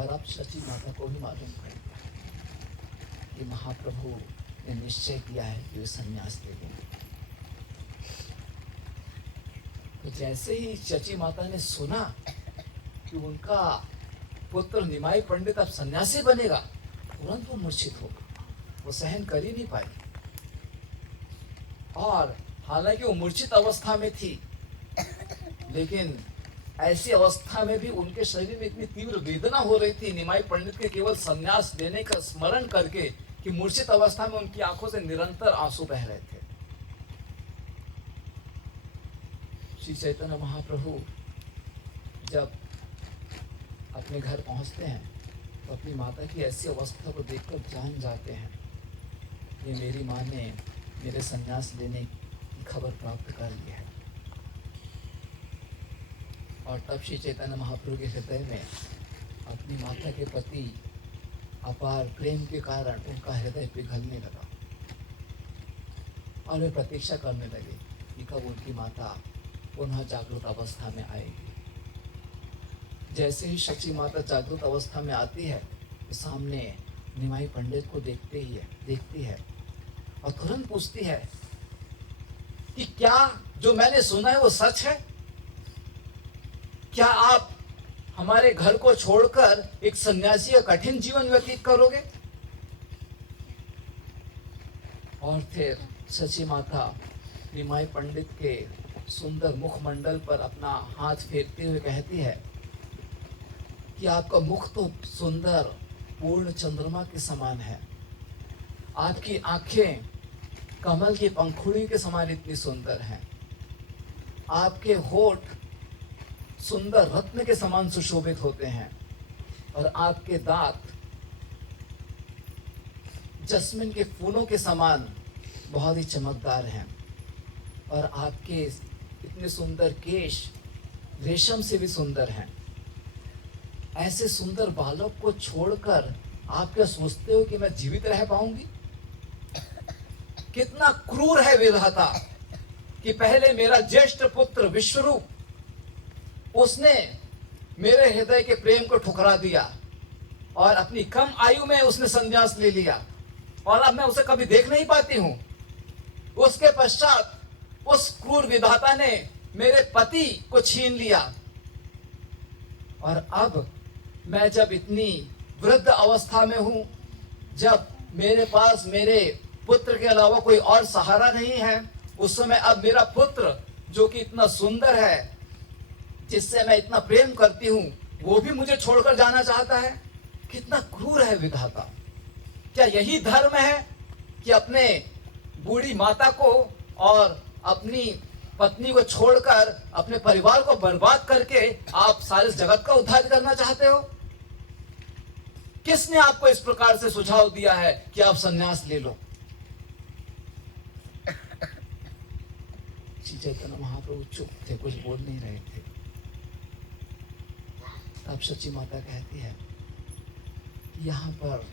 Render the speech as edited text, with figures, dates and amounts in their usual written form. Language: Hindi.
और अब सची माता को भी मालूम पड़ गया कि महाप्रभु ने निश्चय किया है कि वे संन्यास ले लेंगे। तो जैसे ही सची माता ने सुना कि उनका पुत्र निमाई पंडित अब सन्यासी बनेगा, तुरंत वो मूर्छित हो गई, वो सहन कर ही नहीं पाई। और हालांकि वो मूर्छित अवस्था में थी, लेकिन ऐसी अवस्था में भी उनके शरीर में इतनी तीव्र वेदना हो रही थी निमाई पंडित के केवल संन्यास लेने का स्मरण करके, कि मूर्छित अवस्था में उनकी आंखों से निरंतर आंसू बह रहे थे। श्री चैतन्य महाप्रभु जब अपने घर पहुंचते हैं तो अपनी माता की ऐसी अवस्था को देखकर जान जाते हैं, ये मेरी माँ ने मेरे संन्यास लेने की खबर प्राप्त कर ली है। और तब श्री चैतन्य महाप्रभु के हृदय में अपनी माता के प्रति अपार प्रेम के कारण उनका हृदय पिघलने लगा और वे प्रतीक्षा करने लगे कि कब उनकी माता पुनः जागृत अवस्था में आएगी। जैसे ही सची माता जागृत अवस्था में आती है तो सामने निमाई पंडित को देखती है और तुरंत पूछती है कि क्या जो मैंने सुना है वो सच है? क्या आप हमारे घर को छोड़कर एक सन्यासी का कठिन जीवन व्यतीत करोगे? और फिर सची माता निमाई पंडित के सुंदर मुखमंडल पर अपना हाथ फेरते हुए कहती है कि आपका मुख तो सुंदर पूर्ण चंद्रमा के समान है, आपकी आंखें कमल की पंखुड़ी के समान इतनी सुंदर हैं, आपके होठ सुंदर रत्न के समान सुशोभित होते हैं और आपके दांत जस्मिन के फूलों के समान बहुत ही चमकदार हैं और आपके इतने सुंदर केश रेशम से भी सुंदर हैं। ऐसे सुंदर बालक को छोड़कर आप क्या सोचते हो कि मैं जीवित रह पाऊंगी? कितना क्रूर है विधाता कि पहले मेरा ज्येष्ठ पुत्र विश्वरूप, उसने मेरे हृदय के प्रेम को ठुकरा दिया और अपनी कम आयु में उसने संन्यास ले लिया और अब मैं उसे कभी देख नहीं पाती हूं। उसके पश्चात उस क्रूर विधाता ने मेरे पति को छीन लिया और अब मैं जब इतनी वृद्ध अवस्था में हूं, जब मेरे पास मेरे पुत्र के अलावा कोई और सहारा नहीं है, उस समय अब मेरा पुत्र जो कि इतना सुंदर है, जिससे मैं इतना प्रेम करती हूँ, वो भी मुझे छोड़कर जाना चाहता है। कितना क्रूर है विधाता। क्या यही धर्म है कि अपने बूढ़ी माता को और अपनी पत्नी को छोड़कर अपने परिवार को बर्बाद करके आप सारे जगत का उद्धार करना चाहते हो? किसने आपको इस प्रकार से सुझाव दिया है कि आप संन्यास ले लो? श्री चैतन्य महाप्रभु चुप थे, कुछ बोल नहीं रहे थे। तब सची माता कहती है, यहाँ पर